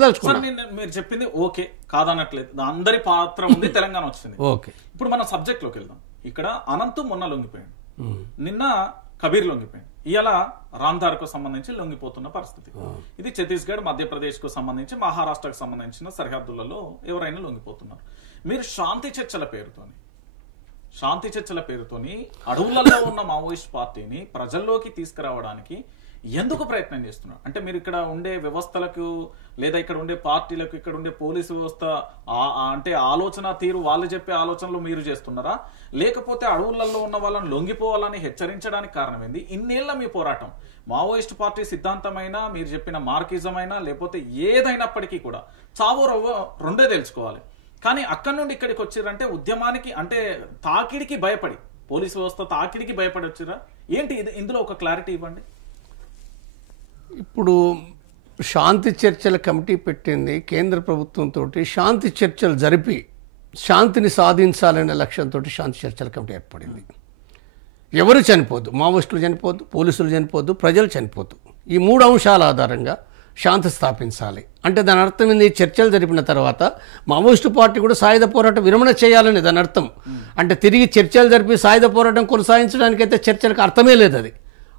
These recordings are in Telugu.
చెప్పదలుచుకున్నాను. మీరు చెప్పింది ఓకే, కాదనట్లేదు, అందరి పాత్ర ఉంది, తెలంగాణ వచ్చింది. ఓకే, ఇప్పుడు మనం సబ్జెక్ట్ లోకి వెళ్దాం. ఇక్కడ అనంత్ మొన్న లొంగిపోయాడు, నిన్న కబీర్ లొంగిపోయాడు, ఇలా రామ్ధార్ కు సంబంధించి లొంగిపోతున్న పరిస్థితి. ఇది ఛత్తీస్గఢ్, మధ్యప్రదేశ్ కు సంబంధించి, మహారాష్ట్రకు సంబంధించిన సరిహద్దులలో ఎవరైనా లొంగిపోతున్నారు. మీరు శాంతి చర్చల పేరుతోని అడవులలో ఉన్న మావోయిస్ట్ పార్టీని ప్రజల్లోకి తీసుకురావడానికి ఎందుకు ప్రయత్నం చేస్తున్నారు? అంటే మీరు ఇక్కడ ఉండే వ్యవస్థలకు, లేదా ఇక్కడ ఉండే పార్టీలకు, ఇక్కడ ఉండే పోలీసు వ్యవస్థ అంటే ఆలోచన తీరు, వాళ్ళు చెప్పే ఆలోచనలు మీరు చేస్తున్నారా, లేకపోతే అడవులలో ఉన్న వాళ్ళని లొంగిపోవాలని హెచ్చరించడానికి కారణం ఏంది? ఇన్నేళ్ల మీ పోరాటం మావోయిస్ట్ పార్టీ సిద్ధాంతమైనా, మీరు చెప్పిన మార్కిజం అయినా, లేకపోతే ఏదైనప్పటికీ కూడా చావో రవ్వో రెండే తెలుసుకోవాలి. కానీ అక్కడి నుండి ఇక్కడికి వచ్చిరంటే ఉద్యమానికి, అంటే తాకిడికి భయపడి, పోలీసు వ్యవస్థ తాకిడికి భయపడి వచ్చిరా ఏంటి? ఇందులో ఒక క్లారిటీ ఇవ్వండి. ఇప్పుడు శాంతి చర్చల కమిటీ పెట్టింది కేంద్ర ప్రభుత్వంతో, శాంతి చర్చలు జరిపి శాంతిని సాధించాలనే లక్ష్యంతో శాంతి చర్చల కమిటీ ఏర్పడింది. ఎవరు చనిపోద్దు, మావోయిస్టులు చనిపోద్దు, పోలీసులు చనిపోద్దు, ప్రజలు చనిపోద్దు. ఈ 3 అంశాల ఆధారంగా శాంతి స్థాపించాలి. అంటే దాని అర్థం ఏంది? చర్చలు జరిపిన తర్వాత మావోయిస్టు పార్టీ కూడా సాయుధ పోరాటం విరమణ చేయాలని దాని అర్థం. అంటే తిరిగి చర్చలు జరిపి సాయుధ పోరాటం కొనసాగించడానికైతే చర్చలకు అర్థమే లేదు. అది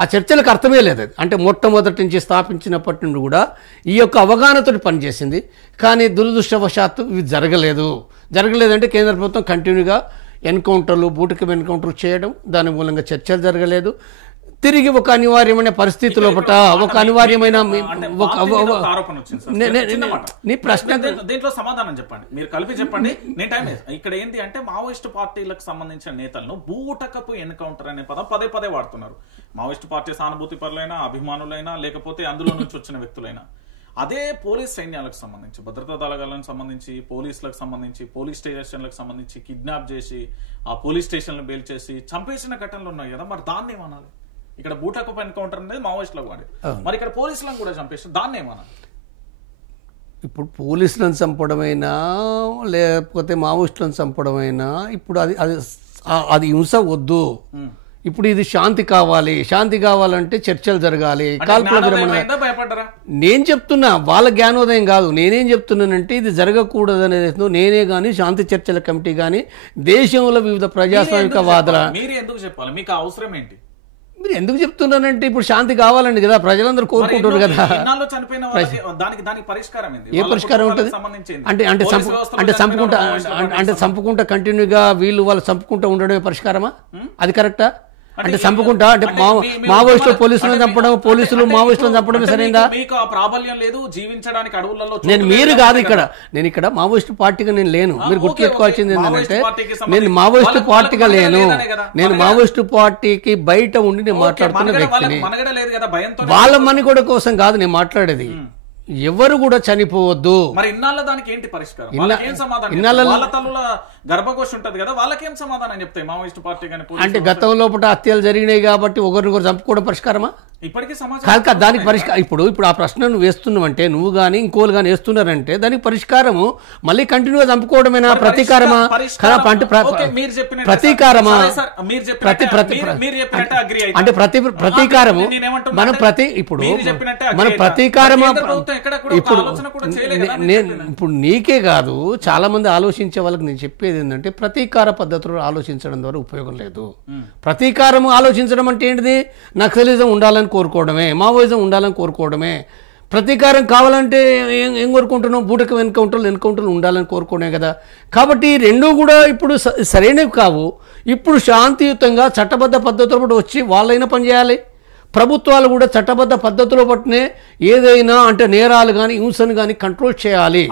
ఆ చర్చలకు అర్థమే లేదు. అంటే మొట్టమొదటి నుంచి స్థాపించినప్పటి నుండి కూడా ఈ యొక్క అవగాహనతో పనిచేసింది. కానీ దురదృష్టవశాత్తు ఇవి జరగలేదంటే కేంద్ర ప్రభుత్వం కంటిన్యూగా ఎన్కౌంటర్లు, బూటకం ఎన్కౌంటర్లు చేయడం, దాని మూలంగా చర్చలు జరగలేదు. తిరిగి ఒక అనివార్యమైన పరిస్థితి లోపల ఒక అనివార్యమైన నీ ప్రశ్న దీంట్లో సమాధానం చెప్పండి, మీరు కలిపి చెప్పండి, నేను టైం ఇక్కడ ఏంటి అంటే మావోయిస్టు పార్టీలకు సంబంధించిన నేతలను బూటకపు ఎన్కౌంటర్ అనే పదం పదే వాడుతున్నారు. మావోయిస్టు పార్టీ సానుభూతి పరులైనా, అభిమానులైనా, లేకపోతే అందులో నుంచి వచ్చిన వ్యక్తులైనా. అదే పోలీస్ సైన్యాలకు సంబంధించి, భద్రతా దళాలకు సంబంధించి, పోలీసులకు సంబంధించి, పోలీస్ స్టేషన్లకు సంబంధించి కిడ్నాప్ చేసి ఆ పోలీస్ స్టేషన్లు బెయిల్ చేసి చంపేసిన ఘటనలు ఉన్నాయి కదా, మరి దాన్ని ఏమనాలి? ఇక్కడ బూటకపు ఎన్కౌంటర్ అనేది మావోయిస్టులకు వాడి, మరి ఇక్కడ పోలీసులను కూడా చంపేసి దాన్ని ఏమనాలి? ఇప్పుడు పోలీసులను చంపడమైనా లేకపోతే మావోయిస్టులను చంపడమైనా ఇప్పుడు అది హింస వద్దు. ఇప్పుడు ఇది శాంతి కావాలంటే చర్చలు జరగాలి, కాల్పుల విరమణ. నేను చెప్తున్నా, వాళ్ళ జ్ఞానోదయం కాదు. నేనేం చెప్తున్నానంటే ఇది జరగకూడదు అనేది నేనే కానీ, శాంతి చర్చల కమిటీ కానీ, దేశంలో వివిధ ప్రజాస్వామిక వాదుల. మీరు ఎందుకు చెప్పాలి? మీకు అవసరం ఏంటి? మీరు ఎందుకు చెప్తున్నానంటే ఇప్పుడు శాంతి కావాలండి కదా, ప్రజలందరూ కోరుకుంటారు కదా. ఏ పరిష్కారం ఉంటుంది? అంటే చంపుకుంటా కంటిన్యూగా వాళ్ళు చంపుకుంటూ ఉండడమే పరిష్కారమా? అది కరెక్టా? అంటే చంపుకుంటా అంటే మావోయిస్టులు పోలీసులను చంపడం, పోలీసులు మావోయిస్టులను చంపడం సరైనదా? నేను మీరు కాదు ఇక్కడ, నేను ఇక్కడ మావోయిస్టు పార్టీగా నేను లేను. మీరు గుర్తుపెట్టుకోవాల్సింది ఏంటంటే నేను మావోయిస్టు పార్టీగా లేను. నేను మావోయిస్టు పార్టీకి బయట ఉండి నేను మాట్లాడుతున్న వ్యక్తిని. వాళ్ళ మనుగడ కోసం కాదు నేను మాట్లాడేది. ఎవరు కూడా చనిపోవద్దు. మరి ఇన్నాళ్ళ దానికి ఏంటి పరిష్కారం? గర్భకోశ ఉంటది కదా, వాళ్ళకేం సమాధానం చెప్తాయి మావోయిస్టు పార్టీ కానీ? అంటే గతంలో హత్యలు జరిగినాయి కాబట్టి ఒకరినొకరు చంపుకోవడం పరిష్కారమా? ఇప్పటికీ కాదు దానికి పరిష్కారం. ఇప్పుడు ఆ ప్రశ్నను వేస్తున్నావంటే నువ్వు కానీ ఇంకోళ్ళు కానీ వేస్తున్నారంటే దానికి పరిష్కారము మళ్ళీ కంటిన్యూగా చంపుకోవడమేనా? ప్రతీకారమా? ప్రతీకారమా? అంటే ప్రతీకారము మనం మన ప్రతీకారమా? ఇప్పుడు నీకే కాదు, చాలా మంది ఆలోచించే వాళ్ళకి నేను చెప్పేది ఏంటంటే ప్రతీకార పద్ధతులు ఆలోచించడం ద్వారా ఉపయోగం లేదు. ప్రతీకారం ఆలోచించడం అంటే ఏంటిది? నక్సలిజం ఉండాలని కోరుకోవడమే, మావోయిజం ఉండాలని కోరుకోవడమే. ప్రతీకారం కావాలంటే ఏం కోరుకుంటున్నాం? బూటకం ఎన్కౌంటర్లు ఉండాలని కోరుకోవడమే కదా. కాబట్టి రెండూ కూడా ఇప్పుడు సరైనవి కావు. ఇప్పుడు శాంతియుతంగా చట్టబద్ధ పద్ధతులు వచ్చి వాళ్ళైనా పనిచేయాలి. ప్రభుత్వాలు కూడా చట్టబద్ధ పద్ధతిలో పట్టినే ఏదైనా అంటే నేరాలు కానీ హింసను కానీ కంట్రోల్ చేయాలి.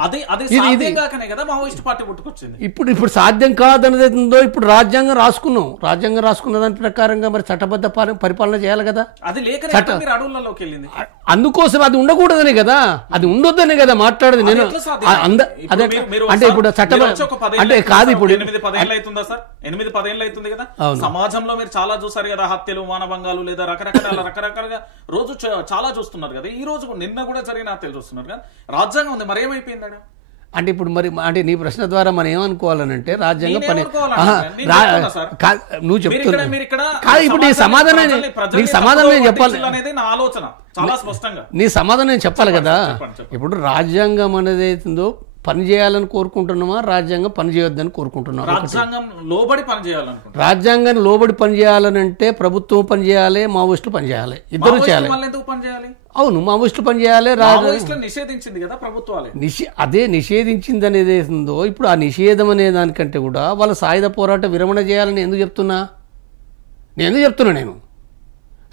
ఇప్పుడు సాధ్యం కాదనేదో ఇప్పుడు రాజ్యాంగం రాసుకున్న దాని ప్రకారంగా మరి చట్టబద్ధ పరిపాలన చేయాలి కదా. అందుకోసం అది ఉండకూడదనే కదా, అది ఉండొద్దనే కదా మాట్లాడేది నేను. అదే అంటే ఇప్పుడు చట్టబద్ధ అంటే కాదు. ఇప్పుడు 8-10 అవుతుంది కదా, సమాజంలో మీరు చాలా చూసారు కదా, హత్యలు, మానభంగాలు, లేదా రకరకాలుగా రోజు చాలా చూస్తున్నారు కదా. ఈ రోజు నిన్న కూడా జరిగిన హత్యలు చూస్తున్నారు కదా. రాజ్యాంగం ఉంది, మరి ఏమైపోయిందా? అంటే ఇప్పుడు మరి అంటే నీ ప్రశ్న ద్వారా మనం ఏమనుకోవాలనంటే రాజ్యాంగం పని నువ్వు చెప్తున్నా కాదు. ఇప్పుడు నీ సమాధానం నీకు సమాధానం నేను చెప్పాలి, నీ సమాధానం నేను చెప్పాలి కదా. ఇప్పుడు రాజ్యాంగం అనేది అవుతుందో పని చేయాలని కోరుకుంటున్నామా, రాజ్యాంగం పని చేయొద్దని కోరుకుంటున్నామా? రాజ్యాంగాన్ని లోబడి పని చేయాలనంటే ప్రభుత్వం పని చేయాలి, మావోయిస్టులు పని చేయాలి, ఇద్దరు చేయాలి. అవును, మావోయిస్టులు పని చేయాలి. అదే నిషేధించింది అనేది ఏదో ఇప్పుడు ఆ నిషేధం అనే దానికంటే కూడా వాళ్ళ సాయుధ పోరాట విరమణ చేయాలని ఎందుకు చెప్తున్నా నేను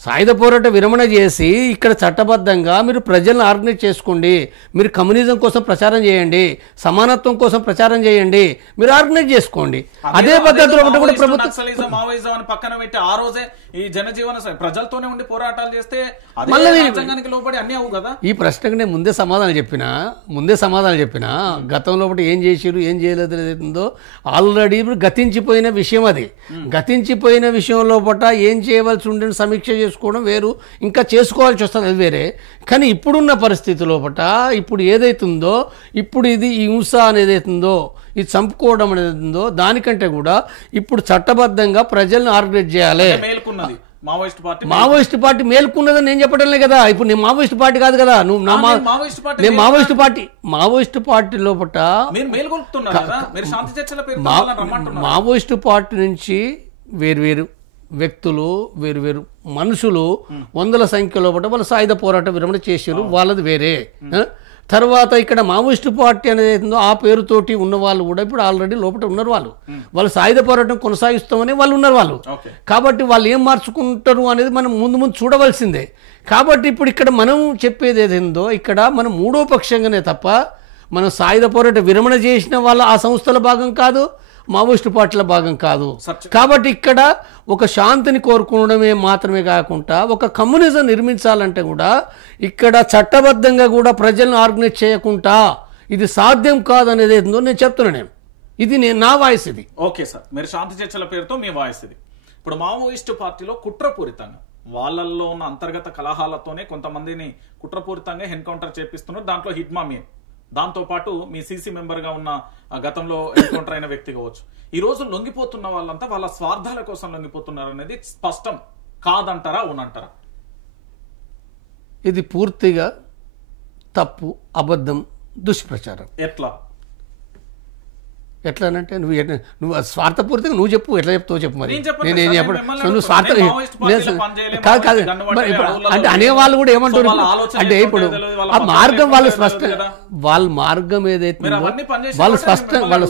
సాయుధ పోరాట విరమణ చేసి ఇక్కడ చట్టబద్ధంగా మీరు ప్రజలను ఆర్గనైజ్ చేసుకోండి, మీరు కమ్యూనిజం కోసం ప్రచారం చేయండి, సమానత్వం కోసం ప్రచారం చేయండి, మీరు ఆర్గనైజ్ చేసుకోండి. అదే పద్ధతిలో కూడా ప్రభుత్వం మావోయిజం అని పక్కన పెట్టి ఆ రోజే ఈ జనజీవన ప్రజలతోనే ఉండి పోరాటాలు చేస్తే లోబడి అన్ని అవు కదా. ఈ ప్రశ్నకు నేను ముందే సమాధానం చెప్పినా గతంలో ఏం చేసిరు ఏం చేయలేదో ఆల్రెడీ గతించిపోయిన విషయం. అది గతించిపోయిన విషయంలో ఏం చేయవలసి ఉండే సమీక్ష చేసుకోవడం వేరు, ఇంకా చేసుకోవాల్సి వస్తుంది అది వేరే. కానీ ఇప్పుడున్న పరిస్థితి లోపల ఇప్పుడు ఏదైతుందో ఇప్పుడు ఇది హింస అనేది అవుతుందో ఇది చంపుకోవడం అనేది ఉందో దానికంటే కూడా ఇప్పుడు చట్టబద్ధంగా ప్రజలను ఆర్గనైజ్ చేయాలి. మావోయిస్ట్ పార్టీ మేల్కున్నదని నేను చెప్పడంలే కదా. ఇప్పుడు నేను మావోయిస్ట్ పార్టీ కాదు కదా. నేను మావోయిస్ట్ పార్టీ లోపల మావోయిస్ట్ పార్టీ నుంచి వేర్వేరు వ్యక్తులు వేరువేరు మనుషులు వందల సంఖ్యలో వాళ్ళు సాయుధ పోరాట విరమణ చేశారు, వాళ్ళది వేరే. తర్వాత ఇక్కడ మావోయిస్టు పార్టీ అనేది అవుతుందో ఆ పేరుతోటి ఉన్న వాళ్ళు కూడా ఇప్పుడు ఆల్రెడీ లోపల ఉన్నారు. వాళ్ళు సాయుధ పోరాటం కొనసాగిస్తామని వాళ్ళు ఉన్నారు. కాబట్టి వాళ్ళు ఏం మార్చుకుంటారు అనేది మనం ముందు చూడవలసిందే. కాబట్టి ఇప్పుడు ఇక్కడ మనం చెప్పేది ఏదైందో ఇక్కడ మనం మూడో పక్షంగానే తప్ప మనం సాయుధ పోరాట విరమణ చేసిన వాళ్ళ ఆ సంస్థల భాగం కాదు, మావోయిస్టు పార్టీల భాగం కాదు. కాబట్టి ఇక్కడ ఒక శాంతిని కోరుకోవడమే మాత్రమే కాకుండా ఒక కమ్యూనిజం నిర్మించాలంటే కూడా ఇక్కడ చట్టబద్ధంగా కూడా ప్రజలను ఆర్గనైజ్ చేయకుండా ఇది సాధ్యం కాదు అనేది ఏందో నేను చెప్తున్నాను. ఇది నా వాయిస్. ఇది ఓకే సార్, మీరు శాంతి చర్చల పేరుతో మీ వాయిస్ ఇది. ఇప్పుడు మావోయిస్టు పార్టీలో కుట్రపూరితంగా వాళ్ళల్లో ఉన్న అంతర్గత కలహాలతోనే కొంతమందిని కుట్రపూరితంగా ఎన్కౌంటర్ చేపిస్తున్నారు. దాంట్లో హిట్మా మీన్, దాంతో పాటు మీ సీసీ మెంబర్ గా ఉన్న గతంలో ఎన్కౌంటర్ అయిన వ్యక్తి కావచ్చు. ఈ రోజు లొంగిపోతున్న వాళ్ళంతా వాళ్ళ స్వార్థాల కోసం లొంగిపోతున్నారు అనేది స్పష్టం కాదంటారా, అవునంటారా? ఇది పూర్తిగా తప్పు, అబద్ధం, దుష్ప్రచారం. ఎట్లానంటే నువ్వు స్వార్థపూర్తిగా నువ్వు చెప్పు, ఎట్లా చెప్తావు చెప్పు. మరి నేనేం చెప్పడం నువ్వు స్వార్థ కాదు కాదు అంటే అనేవాళ్ళు కూడా ఏమంటారు అంటే ఇప్పుడు ఆ మార్గం వాళ్ళ మార్గం ఏదైతే వాళ్ళు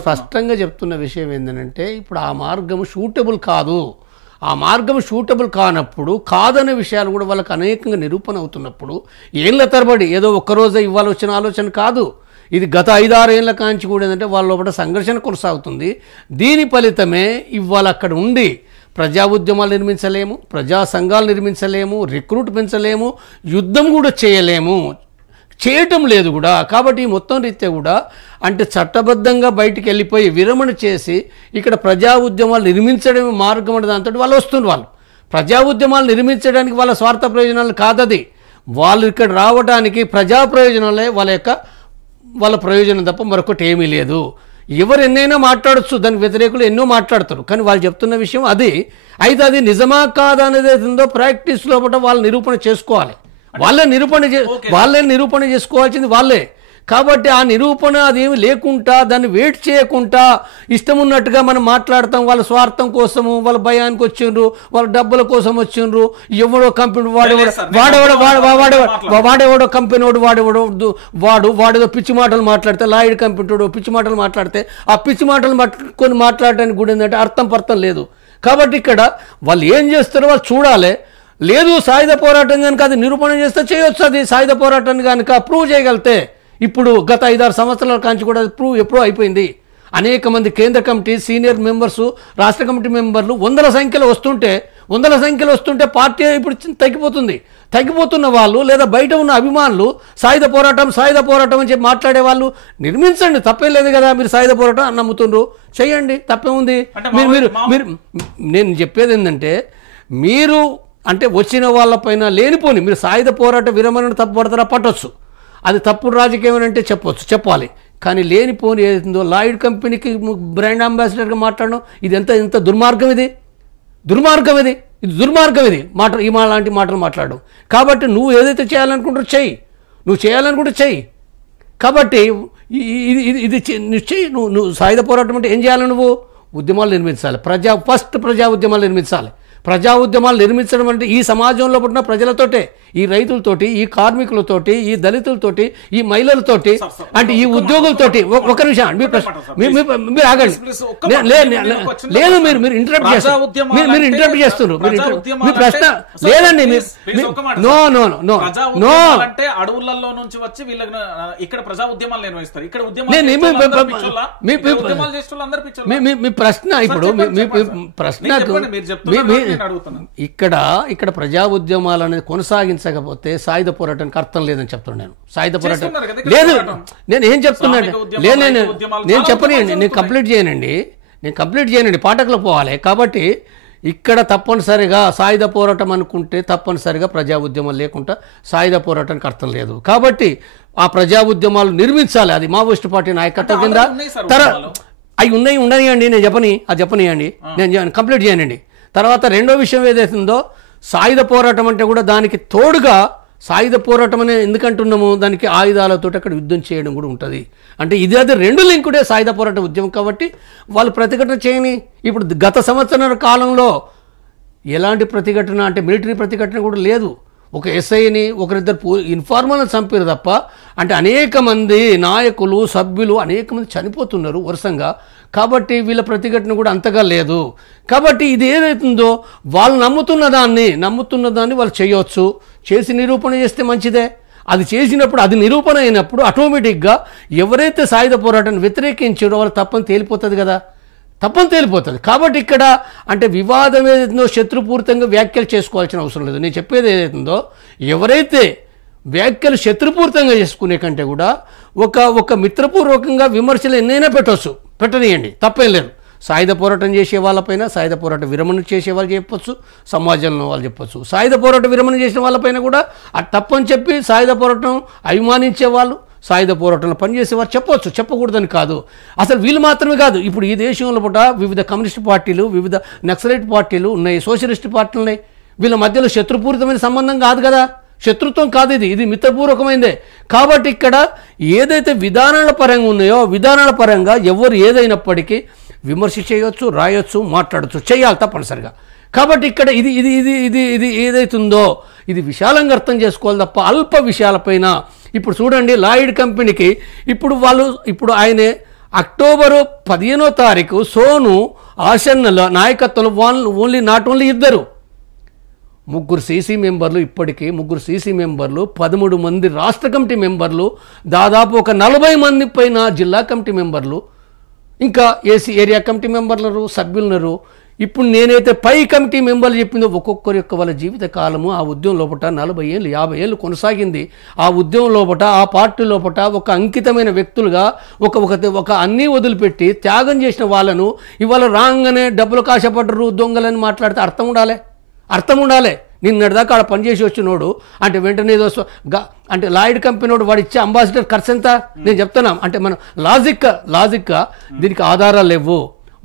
స్పష్టంగా చెప్తున్న విషయం ఏంటంటే ఇప్పుడు ఆ మార్గం షూటబుల్ కాదు. ఆ మార్గం షూటబుల్ కానప్పుడు కాదనే విషయాలు కూడా వాళ్ళకి అనేకంగా నిరూపణ అవుతున్నప్పుడు ఏళ్ల తరబడి ఏదో ఒక్కరోజే ఇవ్వాలి వచ్చిన ఆలోచన కాదు. ఇది గత 5-6 ఏళ్ల కాంచి కూడా ఏంటంటే వాళ్ళ లోపల సంఘర్షణ కొనసాగుతుంది. దీని ఫలితమే ఇవాళ అక్కడ ఉండి ప్రజా ఉద్యమాలు నిర్మించలేము, ప్రజా సంఘాలు నిర్మించలేము, రిక్రూట్ పెంచలేము, యుద్ధం కూడా చేయటం లేదు కూడా. కాబట్టి మొత్తం రీత్యా కూడా అంటే చట్టబద్ధంగా బయటికి వెళ్ళిపోయి విరమణ చేసి ఇక్కడ ప్రజా ఉద్యమాలు నిర్మించడమే మార్గం అనే దాంతో వాళ్ళు వస్తున్నారు. వాళ్ళు ప్రజా ఉద్యమాలు నిర్మించడానికి వాళ్ళ స్వార్థ ప్రయోజనాలు కాదది. వాళ్ళు ఇక్కడ రావడానికి ప్రజా ప్రయోజనాలే వాళ్ళ ప్రయోజనం తప్ప మరొకటి ఏమీ లేదు. ఎవరు ఎన్నైనా మాట్లాడచ్చు, దానికి వ్యతిరేకులు ఎన్నో మాట్లాడతారు, కానీ వాళ్ళు చెప్తున్న విషయం అది. అయితే అది నిజమా కాదా అనేది ఉందో ప్రాక్టీస్ లోపల వాళ్ళు నిరూపణ చేసుకోవాలి. వాళ్ళే నిరూపణ చేసుకోవాల్సింది వాళ్ళే. కాబట్టి ఆ నిరూపణ అదేమి లేకుండా దాన్ని వెయిట్ చేయకుండా ఇష్టం ఉన్నట్టుగా మనం మాట్లాడతాం. వాళ్ళ స్వార్థం కోసము, వాళ్ళ భయానికి వచ్చిండ్రు, వాళ్ళ డబ్బుల కోసం వచ్చిండ్రు. ఎవడో కంపెనీ వాడేవాడో కంపెనీ వాడేదో పిచ్చి మాటలు మాట్లాడితే, లాయిడ్ కంపెనీ పిచ్చి మాటలు మాట్లాడితే ఆ పిచ్చి మాటలు పట్టుకొని మాట్లాడడానికి కూడా ఏంటంటే అర్థం లేదు. కాబట్టి ఇక్కడ వాళ్ళు ఏం చేస్తారో వాళ్ళు చూడాలి. లేదు సాయుధ పోరాటం కనుక అది నిరూపణ చేస్తే చేయొచ్చు. అది సాయుధ పోరాటాన్ని కనుక ప్రూవ్ చేయగలితే ఇప్పుడు గత 5-6 సంవత్సరాల కాంచి కూడా ప్రూవ్ ఎప్పుడూ అయిపోయింది. అనేక మంది కేంద్ర కమిటీ సీనియర్ మెంబర్సు, రాష్ట్ర కమిటీ మెంబర్లు వందల సంఖ్యలో వస్తుంటే పార్టీ ఇప్పుడు తగ్గిపోతున్న వాళ్ళు లేదా బయట ఉన్న అభిమానులు సాయుధ పోరాటం అని చెప్పి మాట్లాడే వాళ్ళు నిర్మించండి, తప్పేం లేదు కదా. మీరు సాయుధ పోరాటం నమ్ముతుండ్రు, చేయండి, తప్పేముంది. మీరు నేను చెప్పేది ఏంటంటే మీరు అంటే వచ్చిన వాళ్ళపైన లేనిపోని మీరు సాయుధ పోరాట విరమణను తప్పుపడతారా పట్టొచ్చు, అది తప్పుడు రాజకీయం అంటే చెప్పాలి. కానీ లేనిపోని ఏదైతుందో లాయిడ్ కంపెనీకి బ్రాండ్ అంబాసిడర్గా మాట్లాడడం ఇది ఎంత దుర్మార్గం ఇది దుర్మార్గం ఇది లాంటి మాటలు మాట్లాడడం. కాబట్టి నువ్వు ఏదైతే చేయాలనుకుంటారో చెయ్యి, నువ్వు చేయాలనుకుంటే చెయ్యి. కాబట్టి ఇది చెయ్యి. నువ్వు సాయుధ పోరాటం అంటే ఏం చేయాలి? నువ్వు ఉద్యమాలు నిర్మించాలి. ప్రజా ఉద్యమాలు నిర్మించాలి. ప్రజా ఉద్యమాలు నిర్మించడం అంటే ఈ సమాజంలో పుట్టిన ప్రజలతోటే, ఈ రైతులతోటి, ఈ కార్మికులతోటి, ఈ దళితులతోటి, ఈ మహిళలతోటి, అంటే ఈ ఉద్యోగులతోటి. ఒక నిమిషం మీరు ఆగండి. లేదు మీరు ఇంటరప్ట్ చేస్తున్నారు. మీ ప్రశ్న లేదండి. నో అంటే అడవులలో నుంచి వచ్చి వీళ్ళకి ఇక్కడ ప్రజా ఉద్యమాలు నిర్వహిస్తారు. ఇక్కడ మీ ప్రశ్న ఇప్పుడు ప్రశ్న ఇక్కడ ప్రజా ఉద్యమాలు అనేది కొనసాగించకపోతే సాయుధ పోరాటానికి అర్థం లేదని చెప్తున్నాను నేను. సాయుధ పోరాటం లేదు. నేను ఏం చెప్తున్నాను? నేను చెప్పనియండి, నేను కంప్లీట్ చేయనండి, పాఠకులకు పోవాలి. కాబట్టి ఇక్కడ తప్పనిసరిగా సాయుధ పోరాటం అనుకుంటే తప్పనిసరిగా ప్రజా ఉద్యమాలు లేకుండా సాయుధ పోరాటానికి అర్థం లేదు. కాబట్టి ఆ ప్రజా ఉద్యమాలు నిర్మించాలి. అది మావోయిస్టు పార్టీ నాయకత్వం కింద అవి ఉన్నాయండి. నేను చెప్పనియండి, నేను కంప్లీట్ చేయనండి. తర్వాత రెండో విషయం ఏదైతుందో సాయుధ పోరాటం అంటే కూడా దానికి తోడుగా సాయుధ పోరాటం అనే ఎందుకంటున్నాము, దానికి ఆయుధాలతో అక్కడ యుద్ధం చేయడం కూడా ఉంటుంది. అంటే అది రెండు లింకుడే సాయుధ పోరాట ఉద్యమం. కాబట్టి వాళ్ళు ప్రతిఘటన చేయని. ఇప్పుడు గత సంవత్సరాల కాలంలో ఎలాంటి ప్రతిఘటన అంటే మిలిటరీ ప్రతిఘటన కూడా లేదు. ఒక ఎస్ఐని ఒకరిద్దరు ఇన్ఫార్మర్లను చంపారు తప్ప, అంటే అనేక మంది నాయకులు సభ్యులు అనేక మంది చనిపోతున్నారు వరుసంగా. కాబట్టి వీళ్ళ ప్రతిఘటన కూడా అంతగా లేదు. కాబట్టి ఇది ఏదైతుందో వాళ్ళు నమ్ముతున్న దాన్ని వాళ్ళు చేయవచ్చు. చేసి నిరూపణ చేస్తే మంచిదే. అది చేసినప్పుడు అది నిరూపణ అయినప్పుడు ఆటోమేటిక్గా ఎవరైతే సాయుధ పోరాటాన్ని వ్యతిరేకించారో వాళ్ళు తప్పని తేలిపోతుంది కదా, తప్పని తేలిపోతుంది. కాబట్టి ఇక్కడ అంటే వివాదం ఏదైతుందో శత్రుపూరితంగా వ్యాఖ్యలు చేసుకోవాల్సిన అవసరం లేదు. నేను చెప్పేది ఏదైతుందో ఎవరైతే వ్యాఖ్యలు శత్రుపూరితంగా చేసుకునే కంటే కూడా ఒక మిత్రపూర్వకంగా విమర్శలు ఎన్నైనా పెట్టనియండి, తప్పేం లేదు. సాయుధ పోరాటం చేసే వాళ్ళపైన సాయుధ పోరాట విరమణ చేసే వాళ్ళు చెప్పొచ్చు, సమాజంలో వాళ్ళు చెప్పొచ్చు. సాయుధ పోరాట విరమణ చేసిన వాళ్ళపైన కూడా అది తప్పని చెప్పి సాయుధ పోరాటం అభిమానించే వాళ్ళు, సాయుధ పోరాటంలో పనిచేసేవారు చెప్పొచ్చు, చెప్పకూడదని కాదు. అసలు వీళ్ళు మాత్రమే కాదు, ఇప్పుడు ఈ దేశంలో పూట వివిధ కమ్యూనిస్ట్ పార్టీలు, వివిధ నక్సలైట్ పార్టీలు ఉన్నాయి, సోషలిస్ట్ పార్టీలు ఉన్నాయి. వీళ్ళ మధ్యలో శత్రుపూరితమైన సంబంధం కాదు కదా, శత్రుత్వం కాదు, ఇది మిత్రపూర్వకమైందే. కాబట్టి ఇక్కడ ఏదైతే విధానాల పరంగా ఉన్నాయో విధానాల పరంగా ఎవరు ఏదైనప్పటికీ విమర్శ చేయొచ్చు, రాయొచ్చు, మాట్లాడచ్చు, చేయాలి తప్పనిసరిగా. కాబట్టి ఇక్కడ ఇది ఇది ఇది ఇది ఇది ఏదైతుందో ఇది విశాలంగా అర్థం చేసుకోవాలి తప్ప అల్ప విషయాలపైన. ఇప్పుడు చూడండి, లాయిడ్ కంపెనీకి ఇప్పుడు ఆయనే అక్టోబరు 15వ తారీఖు సోను ఆసన్నల నాయకత్వంలో నాట్ ఓన్లీ ఇద్దరు, ముగ్గురు సీసీ మెంబర్లు, ఇప్పటికీ ముగ్గురు సీసీ మెంబర్లు, 13 మంది రాష్ట్ర కమిటీ మెంబర్లు, దాదాపు ఒక 40 మంది పైన జిల్లా కమిటీ మెంబర్లు, ఇంకా ఏరియా కమిటీ మెంబర్లు, సభ్యులున్నారు. ఇప్పుడు నేనైతే పై కమిటీ మెంబర్లు చెప్పిందో ఒక్కొక్కరి యొక్క వాళ్ళ జీవిత కాలము ఆ ఉద్యమం లోపల 40 ఏళ్ళు 50 ఏళ్ళు కొనసాగింది. ఆ ఉద్యమం లోపల ఆ పార్టీ లోపల ఒక అంకితమైన వ్యక్తులుగా ఒక అన్నీ వదిలిపెట్టి త్యాగం చేసిన వాళ్ళను ఇవాళ రాగానే డబ్బులు కాశపడ్డరు, దొంగలని మాట్లాడితే అర్థం ఉండాలి. నిన్నటిదాకా ఆడ పనిచేసి వచ్చినోడు అంటే వెంటనే అంటే లాయిడ్ కంపెనీ వాడు ఇచ్చే అంబాసిడర్ ఖర్చు ఎంత నేను చెప్తున్నా. అంటే మనం లాజిక్గా దీనికి ఆధారాలు లేవు.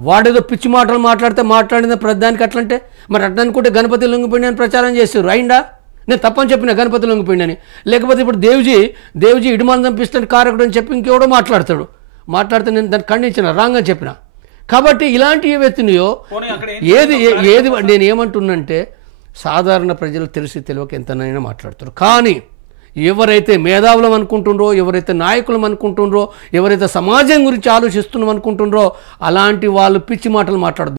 వాడేదో పిచ్చి మాటలు మాట్లాడిన ప్రధానికి అట్లంటే మరి అట్లా అనుకుంటే గణపతి లొంగిపోయింది అని ప్రచారం చేస్తారు. అయిందా? నేను తప్పని చెప్పిన గణపతి లొంగిపోయింది అని. లేకపోతే ఇప్పుడు దేవ్జీ ఇడుమాలను చంపిస్తాను కారకుడు అని చెప్పి ఇంకెవడో మాట్లాడితే నేను దాన్ని ఖండించిన, రాంగ్ అని చెప్పిన. కాబట్టి ఇలాంటివి ఏవైతున్నాయో ఏది నేను ఏమంటున్నంటే సాధారణ ప్రజలు తెలియక ఎంతనైనా మాట్లాడుతారు. కానీ ఎవరైతే మేధావులం అనుకుంటుండ్రో, ఎవరైతే నాయకులం అనుకుంటుండ్రో, ఎవరైతే సమాజం గురించి ఆలోచిస్తున్నాం అనుకుంటుండ్రో అలాంటి వాళ్ళు పిచ్చి మాటలు మాట్లాడదు.